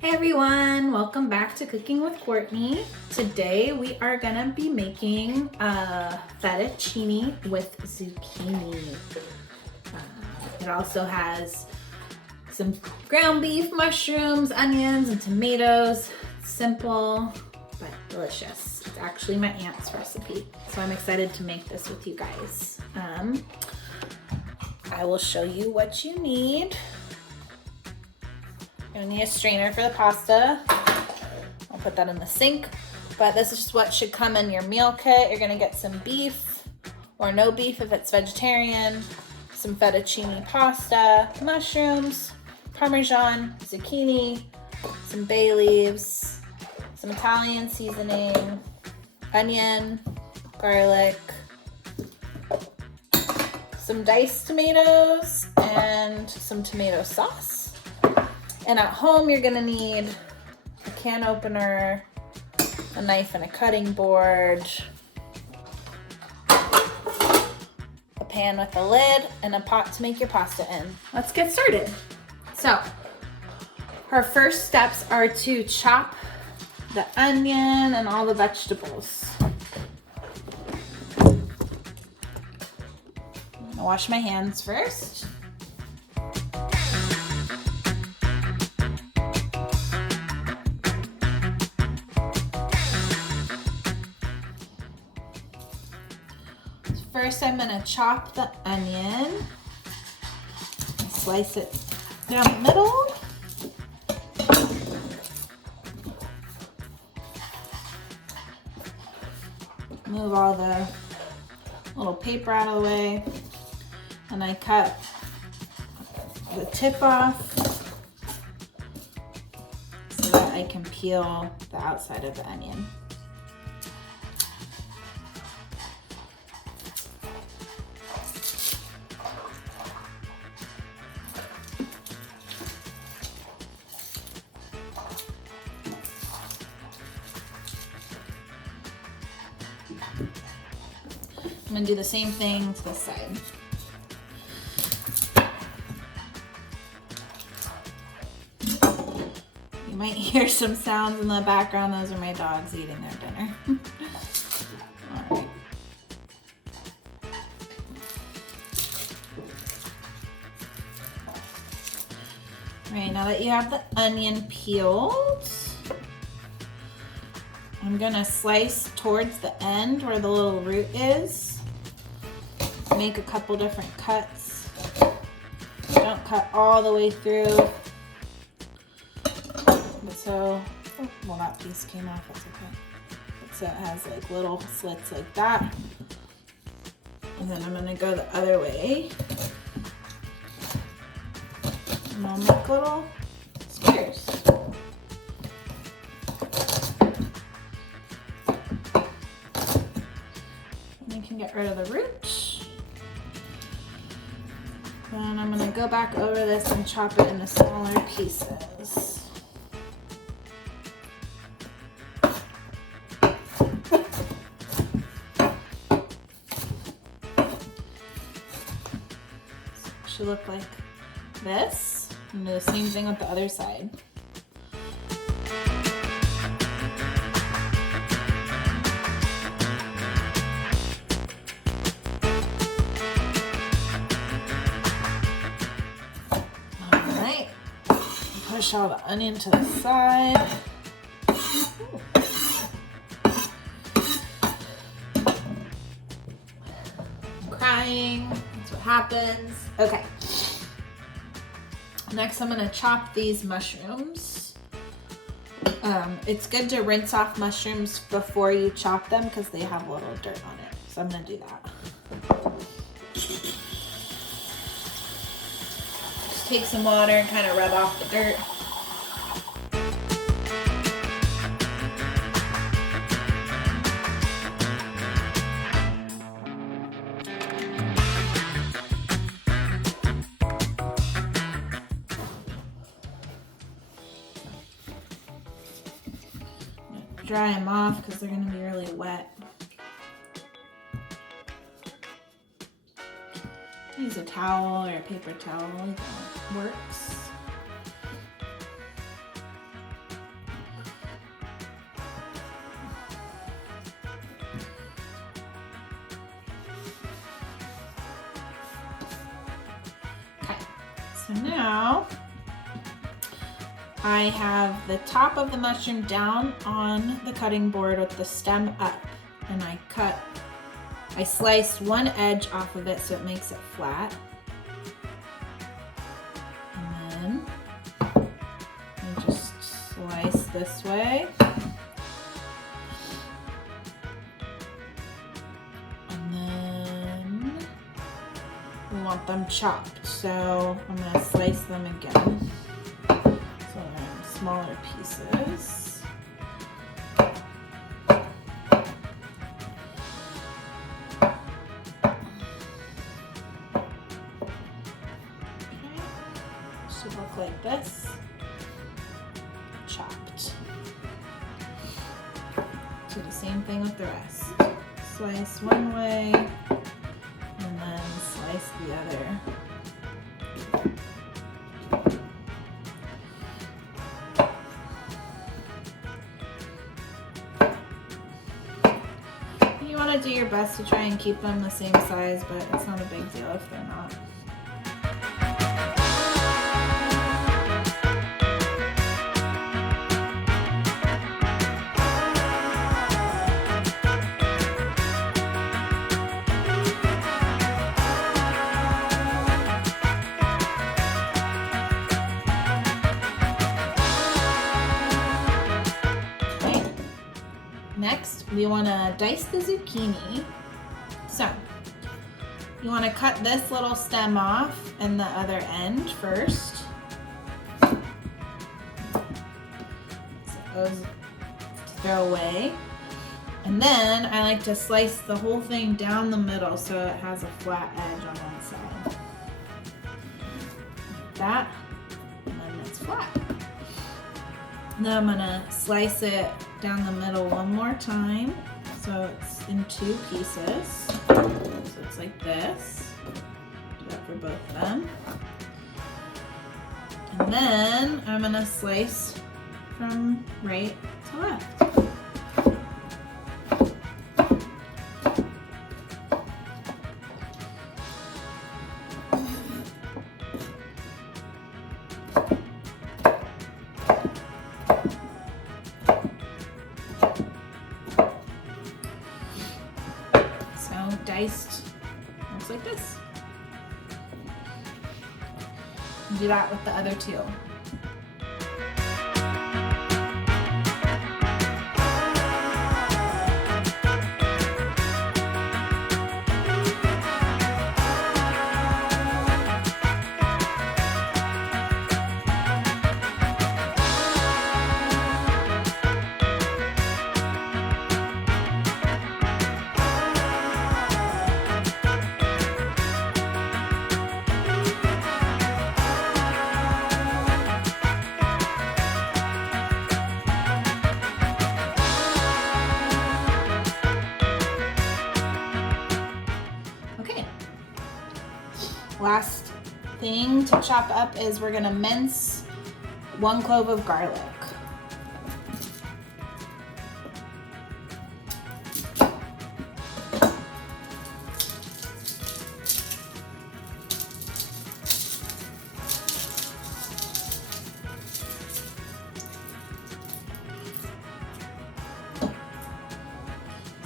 Hey everyone, welcome back to Cooking with Courtney. Today we are gonna be making fettuccine with zucchini. It also has some ground beef, mushrooms, onions, and tomatoes. Simple, but delicious. It's actually my aunt's recipe, so I'm excited to make this with you guys. I will show you what you need. You're gonna need a strainer for the pasta. I'll put that in the sink, but this is just what should come in your meal kit. You're gonna get some beef or no beef if it's vegetarian, some fettuccine pasta, mushrooms, Parmesan, zucchini, some bay leaves, some Italian seasoning, onion, garlic, some diced tomatoes, and some tomato sauce. And at home, you're gonna need a can opener, a knife and a cutting board, a pan with a lid, and a pot to make your pasta in. Let's get started. So, our first steps are to chop the onion and all the vegetables. I'm gonna wash my hands first. First, I'm gonna chop the onion and slice it down the middle. Move all the little paper out of the way, and I cut the tip off so that I can peel the outside of the onion. I'm gonna do the same thing to this side. You might hear some sounds in the background. Those are my dogs eating their dinner. All right. All right, now that you have the onion peeled, I'm gonna slice towards the end where the little root is. Make a couple different cuts. Don't cut all the way through. But so, well, that piece came off, that's okay. But so it has like little slits like that. And then I'm gonna go the other way. And I'll make little squares. And you can get rid of the root. Then I'm gonna go back over this and chop it into smaller pieces. Should look like this. And do the same thing with the other side. Push all the onion to the side. I'm crying, that's what happens. Okay. Next I'm gonna chop these mushrooms. It's good to rinse off mushrooms before you chop them because they have a little dirt on it. So I'm gonna do that. Take some water and kind of rub off the dirt. Dry them off because they're going to be really wet. Use a towel or a paper towel, that works. So now I have the top of the mushroom down on the cutting board with the stem up, and I sliced one edge off of it so it makes it flat. And then I just slice this way. And then we want them chopped, so I'm going to slice them again. So they're in smaller pieces. Should look like this, chopped. Do the same thing with the rest. Slice one way and then slice the other. You want to do your best to try and keep them the same size, but it's not a big deal if they're not. Next, we want to dice the zucchini. So, you want to cut this little stem off and the other end first. So it goes to throw away. And then I like to slice the whole thing down the middle so it has a flat edge on one side. Like that, and then it's flat. Then I'm gonna slice it down the middle one more time, so it's in two pieces. So it's like this. Do that for both of them. And then I'm gonna slice from right to left. Diced, looks like this. And do that with the other two. Last thing to chop up is we're gonna mince 1 clove of garlic.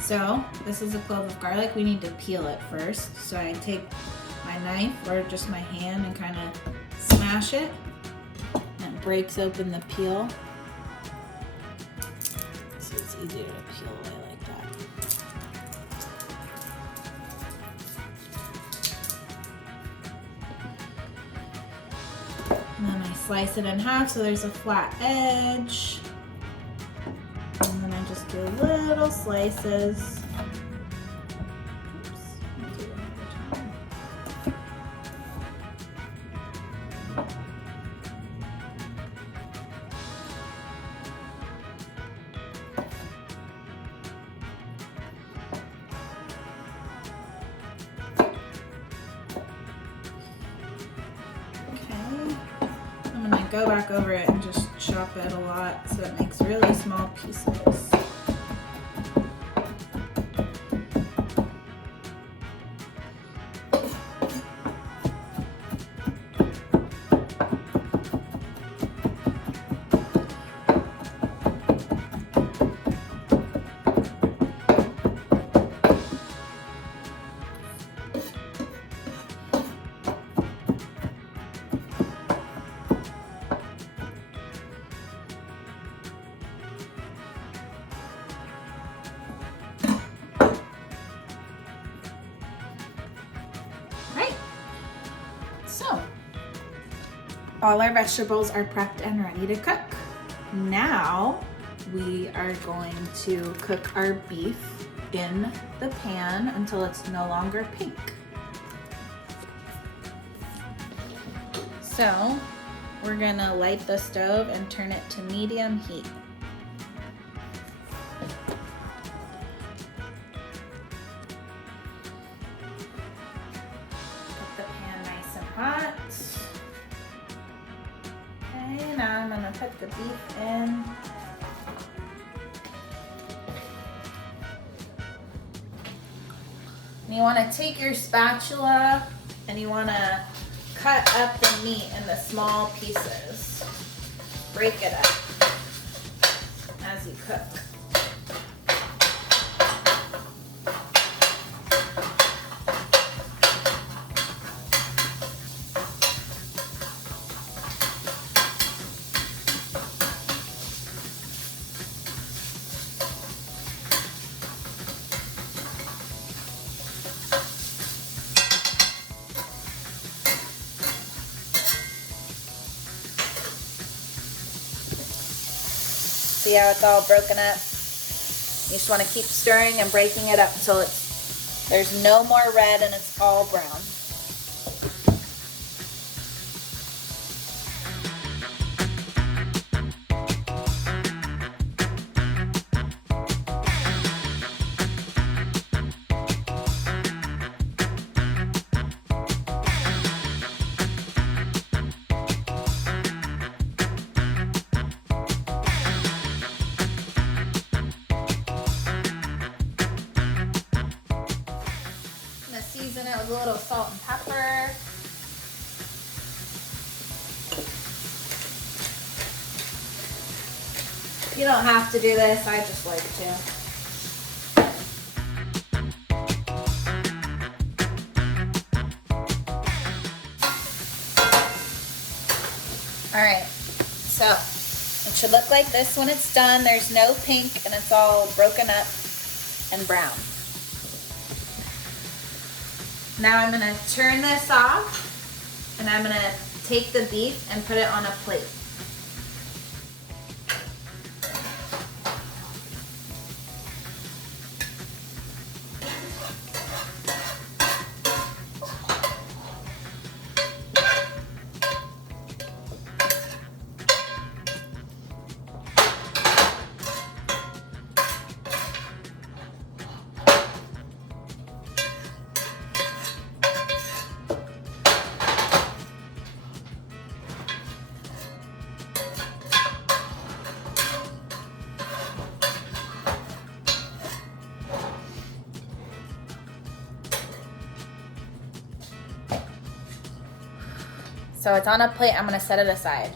So this is a clove of garlic. We need to peel it first. So I take my knife or just my hand and kind of smash it, and it breaks open the peel, so it's easier to peel away like that. And then I slice it in half so there's a flat edge, and then I just do little slices. Go back over it and just chop it a lot so it makes really small pieces. All our vegetables are prepped and ready to cook. Now we are going to cook our beef in the pan until it's no longer pink. So we're gonna light the stove and turn it to medium heat. Get the pan nice and hot. Okay, now I'm gonna put the beef in. And you wanna take your spatula and you wanna cut up the meat into small pieces. Break it up as you cook. See how it's all broken up? You just want to keep stirring and breaking it up until there's no more red and it's all brown. Season it with a little salt and pepper. You don't have to do this, I just like to. Alright, so it should look like this when it's done. There's no pink and it's all broken up and brown. Now I'm gonna turn this off and I'm gonna take the beef and put it on a plate. So it's on a plate, I'm gonna set it aside.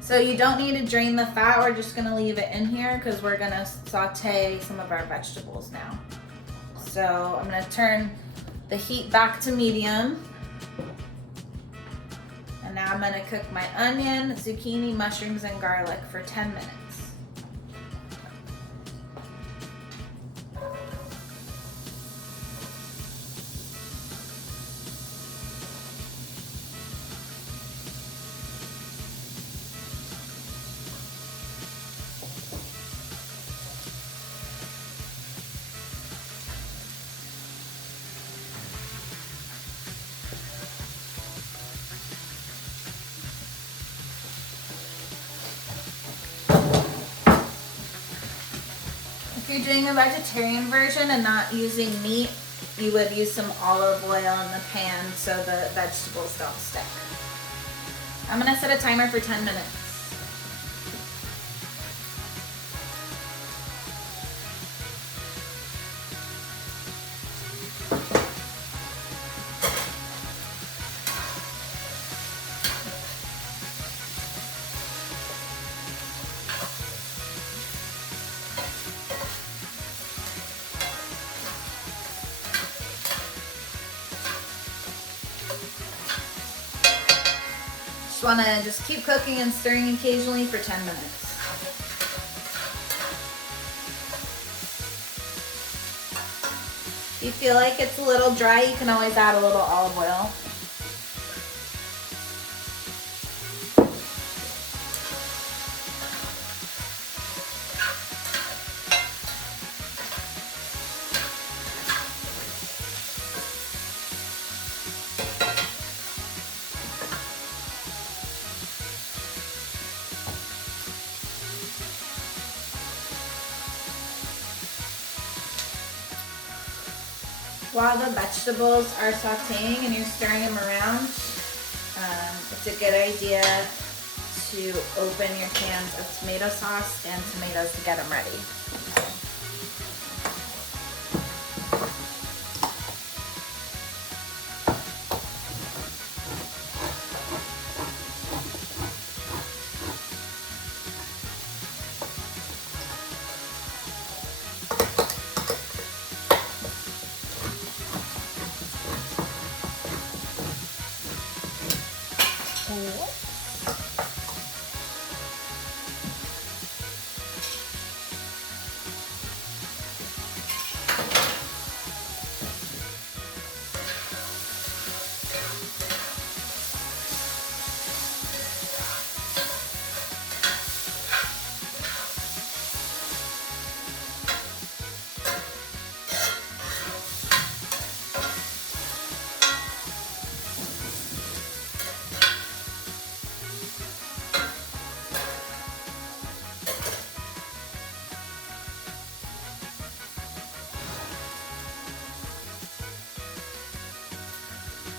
So you don't need to drain the fat, we're just gonna leave it in here because we're gonna saute some of our vegetables now. So I'm gonna turn the heat back to medium. And now I'm gonna cook my onion, zucchini, mushrooms, and garlic for 10 minutes. If you're doing a vegetarian version and not using meat, you would use some olive oil in the pan so the vegetables don't stick. I'm gonna set a timer for 10 minutes. Want to just keep cooking and stirring occasionally for 10 minutes. If you feel like it's a little dry, you can always add a little olive oil. While the vegetables are sauteing and you're stirring them around, it's a good idea to open your cans of tomato sauce and tomatoes to get them ready.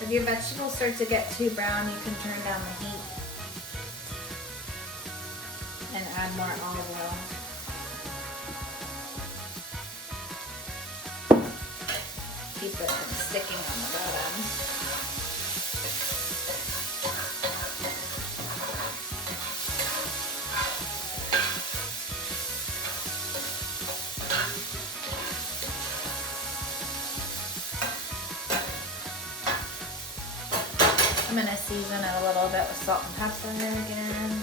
If your vegetables start to get too brown, you can turn down the heat and add more olive oil. Keep it from sticking on the bottom. I'm going to season it a little bit with salt and pepper again.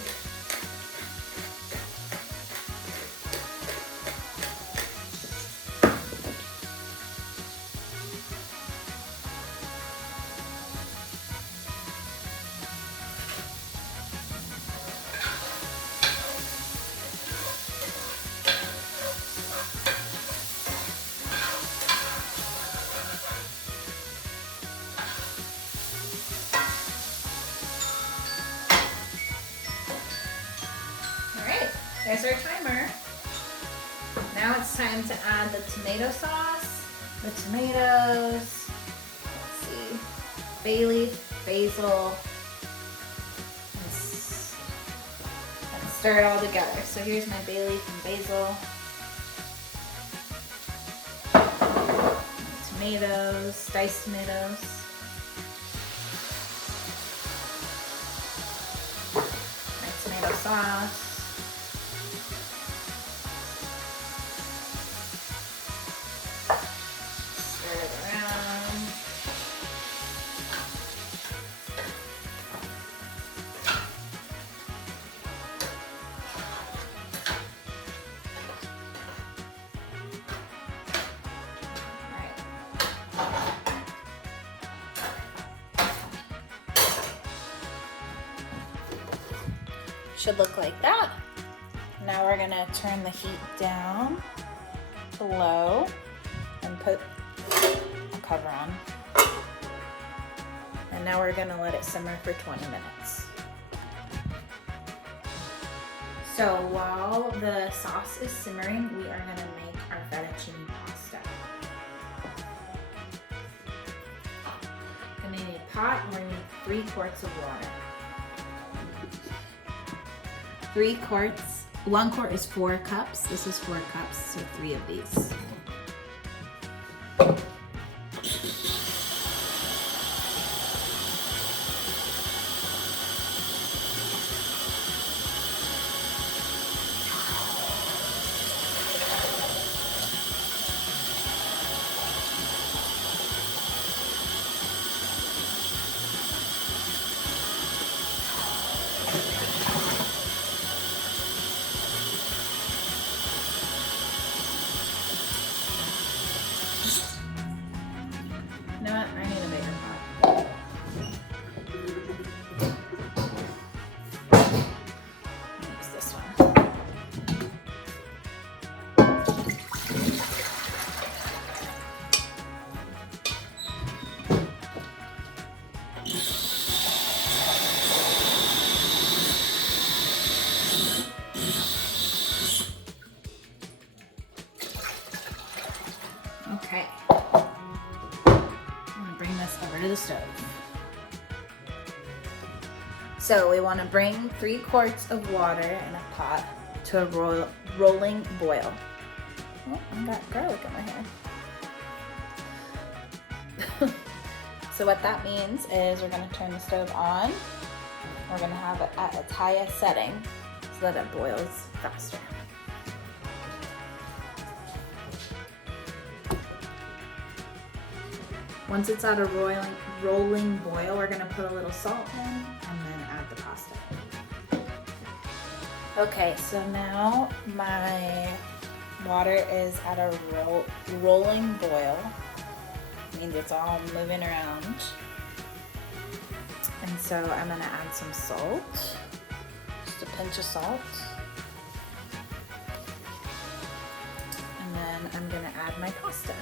There's our timer. Now it's time to add the tomato sauce, the tomatoes, let's see, bay leaf, basil, and stir it all together. So here's my bay leaf and basil, tomatoes, diced tomatoes, my tomato sauce. Should look like that. Now we're gonna turn the heat down to low and put a cover on. And now we're gonna let it simmer for 20 minutes. So while the sauce is simmering, we are gonna make our fettuccine pasta. Gonna need a pot, and we're gonna need 3 quarts of water. 3 quarts, 1 quart is 4 cups. This is 4 cups, so 3 of these. So we want to bring 3 quarts of water in a pot to a rolling boil. Oh, I got garlic in my hair. So what that means is we're going to turn the stove on. We're going to have it at its highest setting so that it boils faster. Once it's at a rolling boil, we're gonna put a little salt in and then add the pasta. Okay, so now my water is at a rolling boil. It means it's all moving around. And so I'm gonna add some salt, just a pinch of salt. And then I'm gonna add my pasta.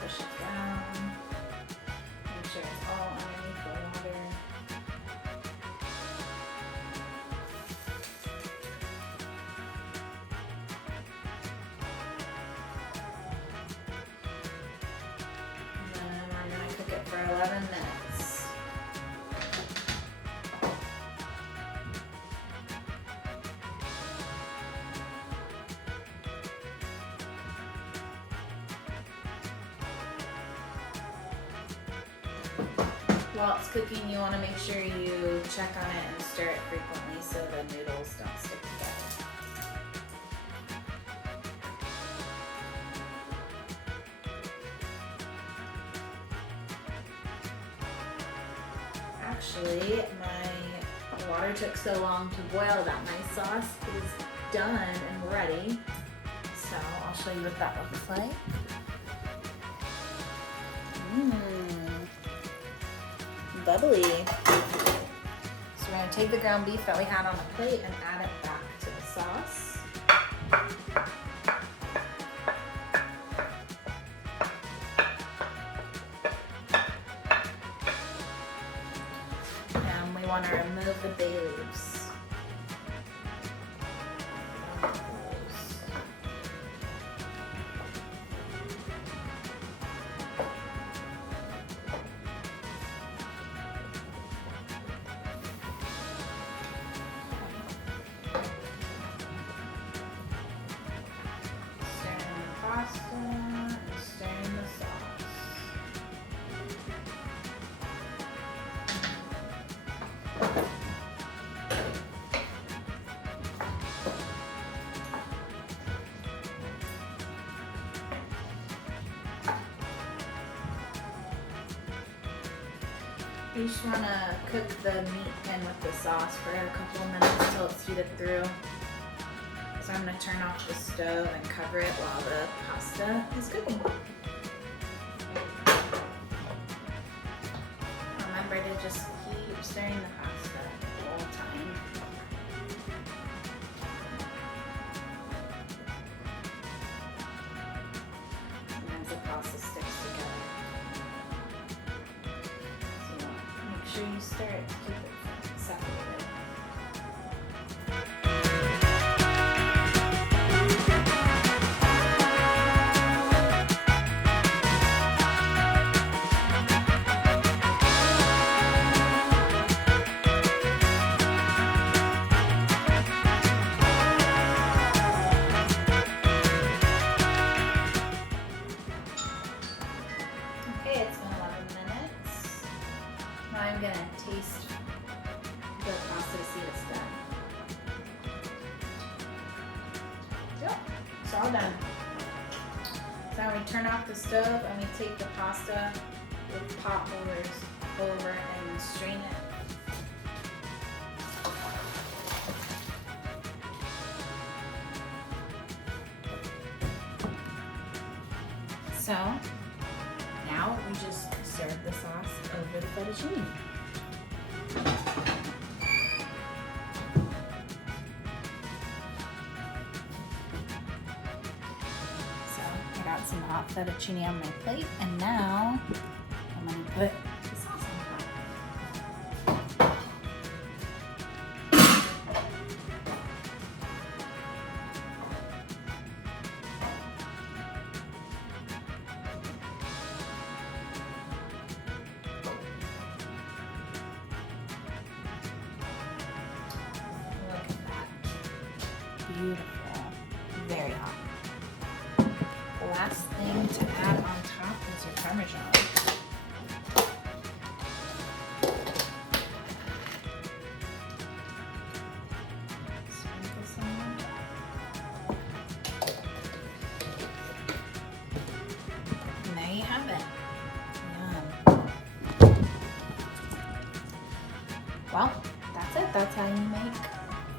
Push it down, make sure it's all underneath the water. And then we're going to cook it for 11 minutes. While it's cooking, you want to make sure you check on it and stir it frequently so the noodles don't stick together. Actually, my water took so long to boil that my sauce is done and ready. So I'll show you what that looks like. Bubbly. So we're going to take the ground beef that we had on the plate and add it back to the sauce. And we want to remove the bay leaves. Pasta and stirring the sauce. You just want to cook the meat in with the sauce for a couple of minutes until it's heated through. So I'm going to turn off the stove and cover it while the pasta is cooking. Remember to just keep stirring the pasta the whole time. Sometimes the pasta sticks together. So make sure you stir it to keep it separated. I'm going to taste the pasta to see it's done. Yep, it's all done. So now we turn off the stove and we take the pasta with pot holders over and strain it. So now we just serve the sauce over the fettuccine. got some hot fettuccine on my plate, and now I'm gonna put the sauce on top. Look at that. Beautiful. Very hot. Last thing to add on top is your Parmesan. Sprinkle some on top. And there you have it. Yum. Well, that's it. That's how you make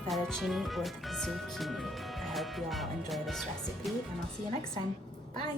fettuccine with zucchini. I hope you all enjoy this recipe, and I'll see you next time. Bye.